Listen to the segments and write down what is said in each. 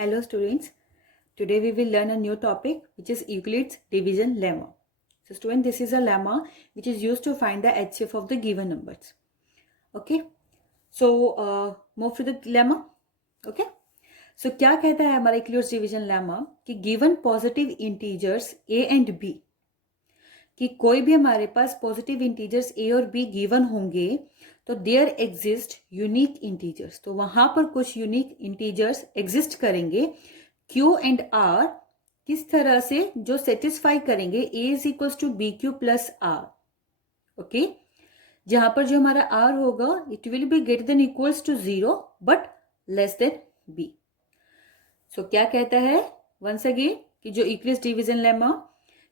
Hello students, today we will learn a new topic which is Euclid's division lemma. So student, this is a lemma which is used to find the HCF of the given numbers. Okay, so move to the lemma. Okay, so क्या कहता है हमारा Euclid's division lemma कि given positive integers a and b, कि कोई भी हमारे पास positive integers a और b गिवन होंगे तो देयर एग्जिस्ट यूनिक इंटीजर्स, तो वहां पर कुछ यूनिक इंटीजर्स एग्जिस्ट करेंगे q एंड r किस तरह से, जो सेटिस्फाई करेंगे a is equals to b q plus r. Okay, जहां पर जो हमारा r होगा it will be greater than equals to 0 but less than b. So क्या कहता है वंस अगेन कि जो यूक्लिड्स डिवीजन लेमा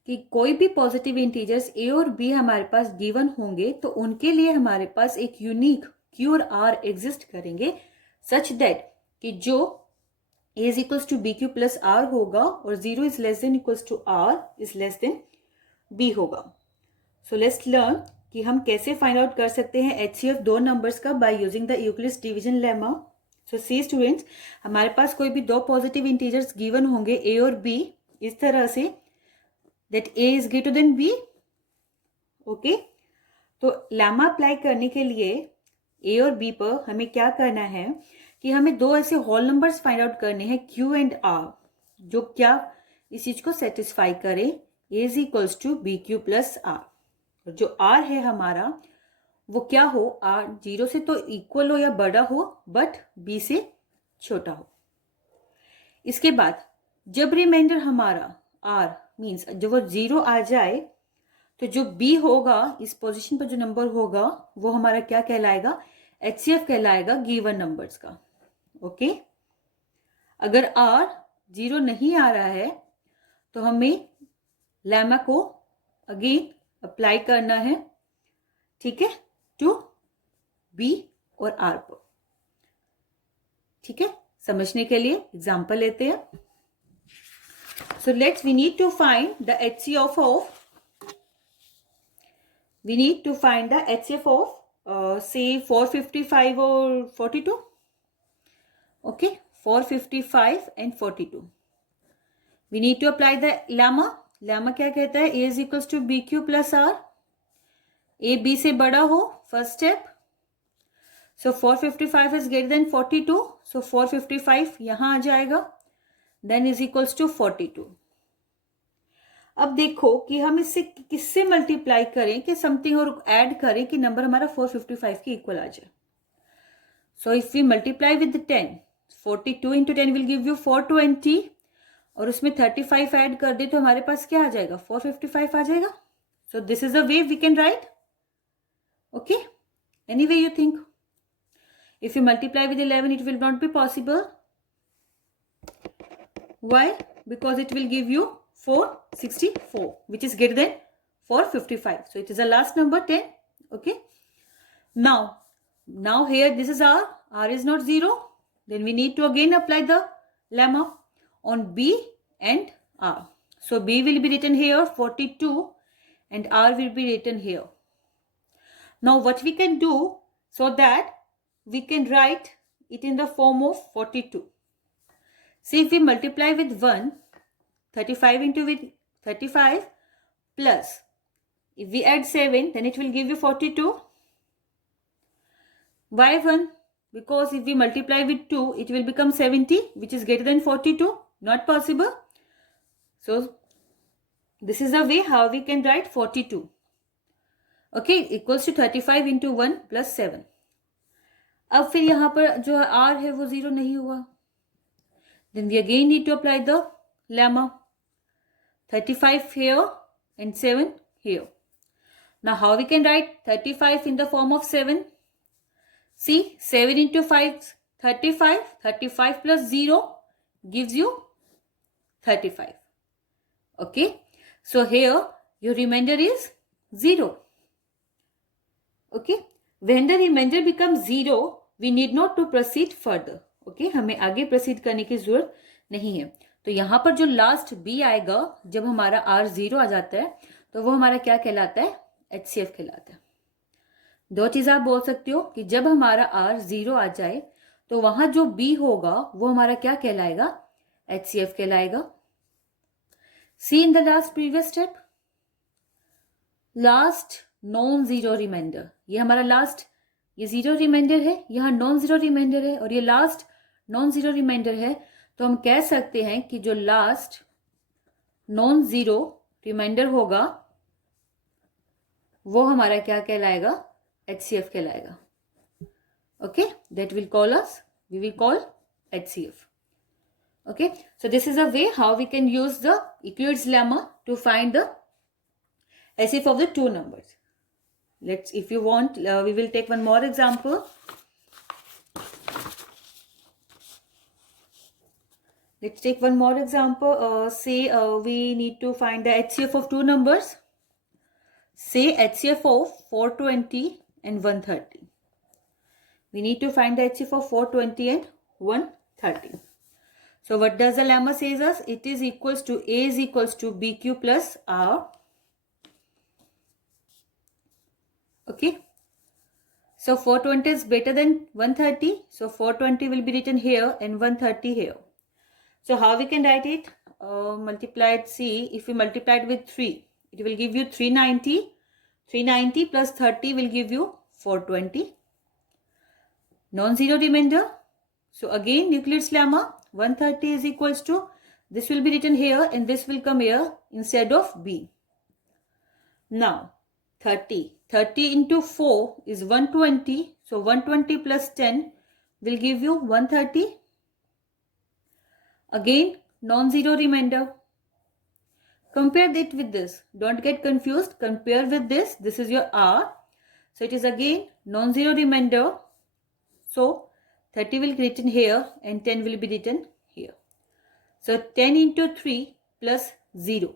कि कोई भी पॉजिटिव इंटीजर्स a और b हमारे पास गिवन होंगे तो उनके लिए हमारे पास एक यूनिक q और r एग्जिस्ट करेंगे सच दैट कि जो a is equals to b q plus r होगा और 0 is less than equals to r is less than b होगा. सो लेट्स लर्न कि हम कैसे फाइंड आउट कर सकते हैं HCF दो नंबर्स का by using the Euclid's division lemma. So see students, हमारे पास कोई भी दो पॉजिटिव इंटीजर्स गिवन होंगे a और b इस तरह से that a is greater than b. Okay, तो लेमा अप्लाई करने के लिए a और b पर हमें क्या करना है कि हमें दो ऐसे होल नंबर्स फाइंड आउट करने हैं q एंड r जो क्या इस चीज को सेटिस्फाई करे a is equals to b q plus r. जो r है हमारा वो क्या हो, r 0 से तो इक्वल हो या बड़ा हो बट b से छोटा हो. इसके बाद जब रिमाइंडर हमारा r मीन्स जब वो 0 आ जाए तो जो b होगा इस पोजीशन पर जो नंबर होगा वो हमारा क्या कहलाएगा, HCF कहलाएगा गिवन नंबर्स का. ओके, अगर r 0 नहीं आ रहा है तो हमें लेमा को अगेन अप्लाई करना है, ठीक है, टू b और r पर. ठीक है, समझने के लिए एग्जांपल लेते हैं. So we need to find the HCF of say 455 or 42. Okay, 455 and 42. We need to apply the lemma. Lemma क्या कहता है, a is equals to b q plus r. a b से बड़ा हो, first step. So 455 is greater than 42. So 455 यहाँ आ जाएगा. Then is equals to 42. अब देखो कि हम इससे किससे मल्टीप्लाई करें कि समथिंग और ऐड करें कि नंबर हमारा 455 के इक्वल आ जाए. So if we multiply with 10, 42 into 10 will give you 420 और उसमें 35 ऐड कर दे तो हमारे पास क्या आ जाएगा, 455 आ जाएगा. So this is a way we can write. Okay, any way you think. If you multiply with 11 it will not be possible. Why? Because it will give you 464 which is greater than 455. So it is the last number 10. Okay. Now here this is r. R is not 0. Then we need to again apply the lemma on b and r. So b will be written here 42 and r will be written here. Now what we can do so that we can write it in the form of 42. See, if we multiply with 1, 35 into with 35 plus, if we add 7, then it will give you 42. Why 1? Because if we multiply with 2, it will become 70, which is greater than 42. Not possible. So, this is the way how we can write 42. Okay, equals to 35 into 1 plus 7. अब फिर यहाँ पर जो r है वो 0 नहीं हुआ. Then we again need to apply the lemma. 35 here and 7 here. Now how we can write 35 in the form of 7? See, 7 into 5, 35. 35 plus 0 gives you 35. Okay. So here your remainder is 0. Okay. When the remainder becomes 0, we need not to proceed further. Okay, हमें आगे proceed करने की जरूरत नहीं है. तो यहाँ पर जो लास्ट b आएगा जब हमारा r 0 आ जाता है तो वो हमारा क्या कहलाता है, HCF कहलाता है. दो चीज आप बोल सकते हो कि जब हमारा r 0 आ जाए तो वहां जो b होगा वो हमारा क्या कहलाएगा, HCF कहलाएगा. See in the last previous step, last non zero reminder, ये हमारा लास्ट, ये जीरो रिमाइंडर है, यहाँ नॉन जीरो रिमाइंडर है और ये लास्ट नॉन जीरो रिमाइंडर है. तो हम कह सकते हैं कि जो लास्ट नॉन जीरो रिमाइंडर होगा वो हमारा क्या कहलाएगा, HCF कहलाएगा. Okay, that will call us, we will call HCF. Okay, so this is a way how we can use the Euclid's lemma to find the HCF of the two numbers. Let's, if you want, we will take one more example. Let's take one more example. Say we need to find the HCF of two numbers. Say HCF of 420 and 130. We need to find the HCF of 420 and 130. So what does the lemma says us? It is equals to A is equals to BQ plus R. Okay. So 420 is better than 130. So 420 will be written here and 130 here. So how we can write it? Multiplied, see, if we multiply it with 3, it will give you 390. 390 plus 30 will give you 420. Non-zero remainder. So again, Euclid's lemma, 130 is equals to, this will be written here and this will come here instead of B. Now, 30 into 4 is 120. So 120 plus 10 will give you 130. Again, non-zero remainder. Compare it with this. Don't get confused. Compare with this. This is your R. So it is again non-zero remainder. So 30 will be written here and 10 will be written here. So 10 into 3 plus 0.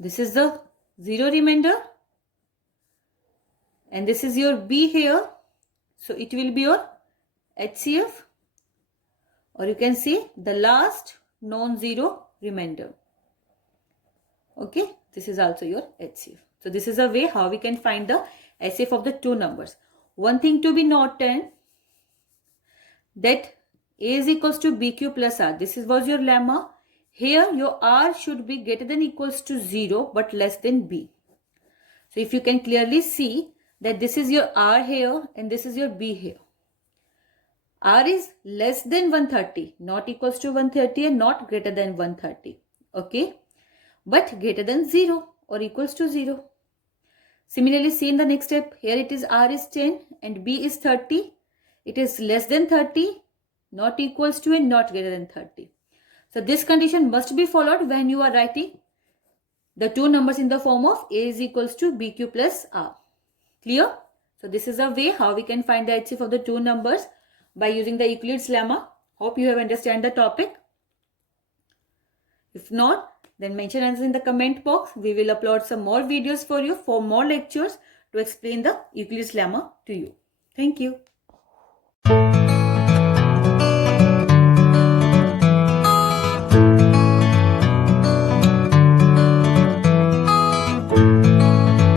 This is the zero remainder. And this is your B here. So it will be your HCF. Or you can say the last non-zero remainder. Okay. This is also your HCF. So this is a way how we can find the HCF of the two numbers. One thing to be noted, that A is equals to BQ plus R. This was your lemma. Here your R should be greater than equals to 0 but less than B. So if you can clearly see that this is your R here and this is your B here. R is less than 130, not equals to 130 and not greater than 130. Okay. But greater than 0 or equals to 0. Similarly, see in the next step, here it is R is 10 and B is 30. It is less than 30, not equals to and not greater than 30. So this condition must be followed when you are writing the two numbers in the form of A is equals to BQ plus R. Clear? So this is a way how we can find the HCF of the two numbers by using the Euclid's lemma. Hope you have understand the topic. If not, then mention answers in the comment box. We will upload some more videos for you for more lectures to explain the Euclid's lemma to you. Thank you.